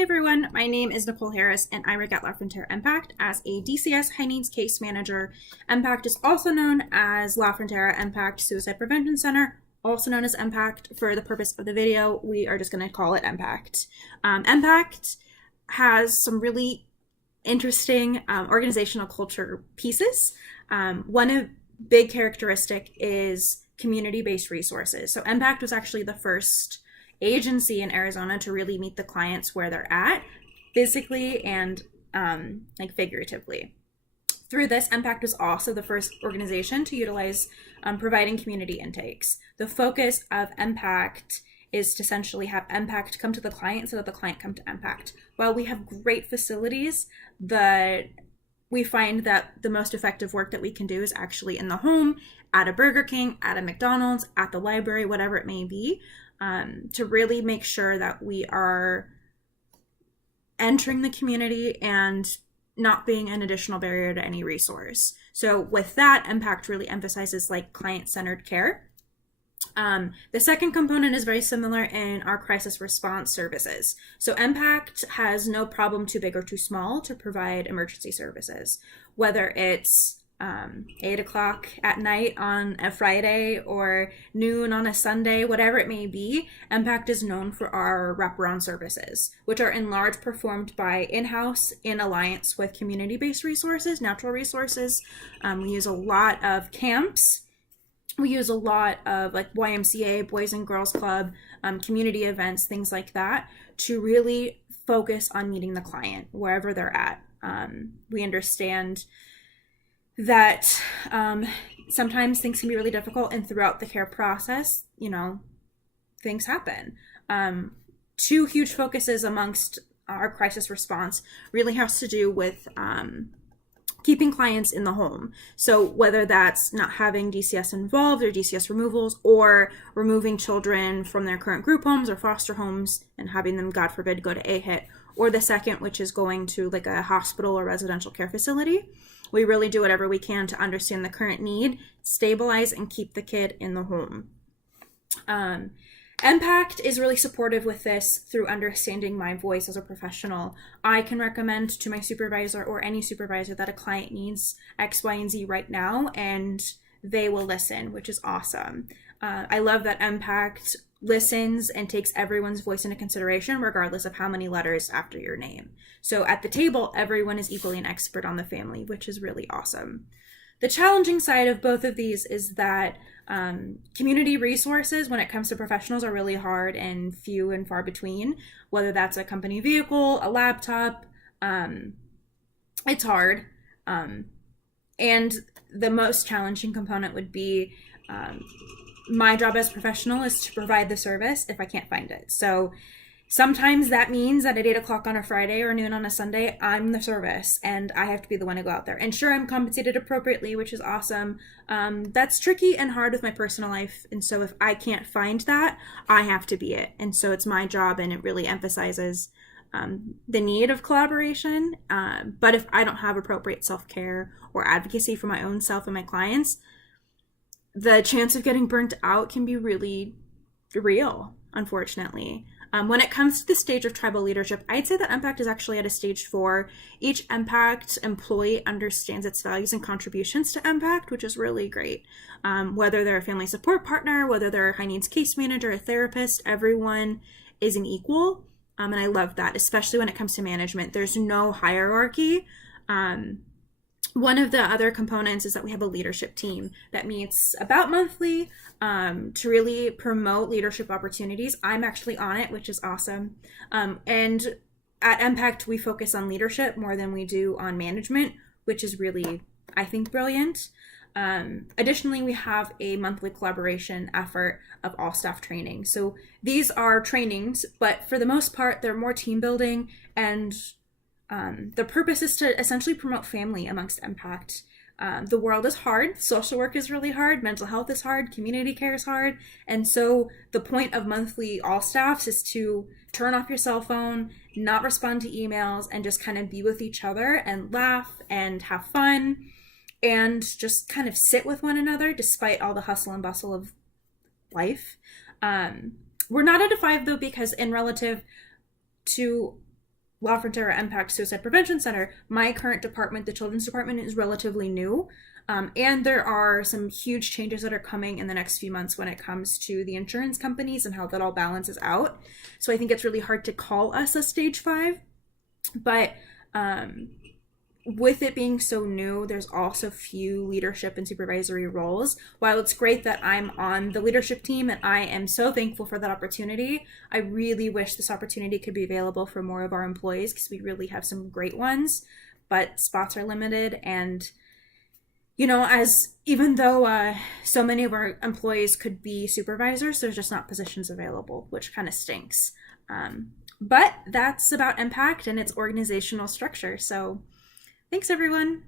Hi everyone, my name is Nicole Harris and I work at LaFrontiere Impact as a DCS High Needs Case Manager. Impact is also known as LaFrontiere Impact Suicide Prevention Center, also known as Impact. For the purpose of the video, we are just going to call it Impact. Impact has some really interesting organizational culture pieces. One big characteristic is community-based resources. So Impact was actually the first agency in Arizona to really meet the clients where they're at, physically and figuratively. Through this, Impact was also the first organization to utilize providing community intakes. The focus of Impact is to essentially have Impact come to the client so that the client come to Impact. While we have great facilities, we find that the most effective work that we can do is actually in the home, at a Burger King, at a McDonald's, at the library, whatever it may be, to really make sure that we are entering the community and not being an additional barrier to any resource. So with that, Impact really emphasizes client-centered care. The second component is very similar in our crisis response services. So Impact has no problem too big or too small to provide emergency services, whether it's 8 o'clock at night on a Friday or noon on a Sunday, whatever it may be. Impact is known for our wraparound services, which are in large performed by in-house in alliance with community-based resources, natural resources. We use a lot of camps. We use a lot of YMCA, Boys and Girls Club, community events, things like that, to really focus on meeting the client wherever they're at. We understand that sometimes things can be really difficult, and throughout the care process, things happen. Two huge focuses amongst our crisis response really has to do with keeping clients in the home. So whether that's not having DCS involved or DCS removals, or removing children from their current group homes or foster homes and having them, God forbid, go to AHIT, or the second, which is going to a hospital or residential care facility. We really do whatever we can to understand the current need, stabilize, and keep the kid in the home. Impact is really supportive with this through understanding my voice as a professional. I can recommend to my supervisor or any supervisor that a client needs X, Y, and Z right now, and they will listen, which is awesome. I love that Impact listens and takes everyone's voice into consideration, regardless of how many letters after your name. So at the table, everyone is equally an expert on the family, which is really awesome. The challenging side of both of these is that community resources, when it comes to professionals, are really hard and few and far between, whether that's a company vehicle, a laptop, it's hard. And the most challenging component would be my job as a professional is to provide the service if I can't find it. So sometimes that means that at 8 o'clock on a Friday or noon on a Sunday, I'm the service and I have to be the one to go out there. And sure, I'm compensated appropriately, which is awesome. That's tricky and hard with my personal life. And so if I can't find that, I have to be it. And so it's my job, and it really emphasizes the need of collaboration. But if I don't have appropriate self-care or advocacy for my own self and my clients, the chance of getting burnt out can be really real, unfortunately. When it comes to the stage of tribal leadership, I'd say that Impact is actually at a stage 4. Each Impact employee understands its values and contributions to Impact, which is really great. Whether they're a family support partner, whether they're a high needs case manager, a therapist, everyone is an equal. And I love that, especially when it comes to management. There's no hierarchy. One of the other components is that we have a leadership team that meets about monthly to really promote leadership opportunities. I'm actually on it, which is awesome. And at Impact, we focus on leadership more than we do on management, which is really, I think, brilliant. Additionally, we have a monthly collaboration effort of all staff training. So these are trainings, but for the most part, they're more team building, and the purpose is to essentially promote family amongst Impact. The world is hard. Social work is really hard. Mental health is hard. Community care is hard. And so the point of monthly all staffs is to turn off your cell phone, not respond to emails, and just kind of be with each other and laugh and have fun and just kind of sit with one another despite all the hustle and bustle of life. We're not at a 5 though, because in relative to La Frontera Impact Suicide Prevention Center. My current department, the children's department, is relatively new. And there are some huge changes that are coming in the next few months when it comes to the insurance companies and how that all balances out. So I think it's really hard to call us a stage 5. But with it being so new, there's also few leadership and supervisory roles. While it's great that I'm on the leadership team and I am so thankful for that opportunity, I really wish this opportunity could be available for more of our employees because we really have some great ones, but spots are limited. And as even though so many of our employees could be supervisors, there's just not positions available, which kind of stinks. But that's about Impact and its organizational structure. So thanks, everyone.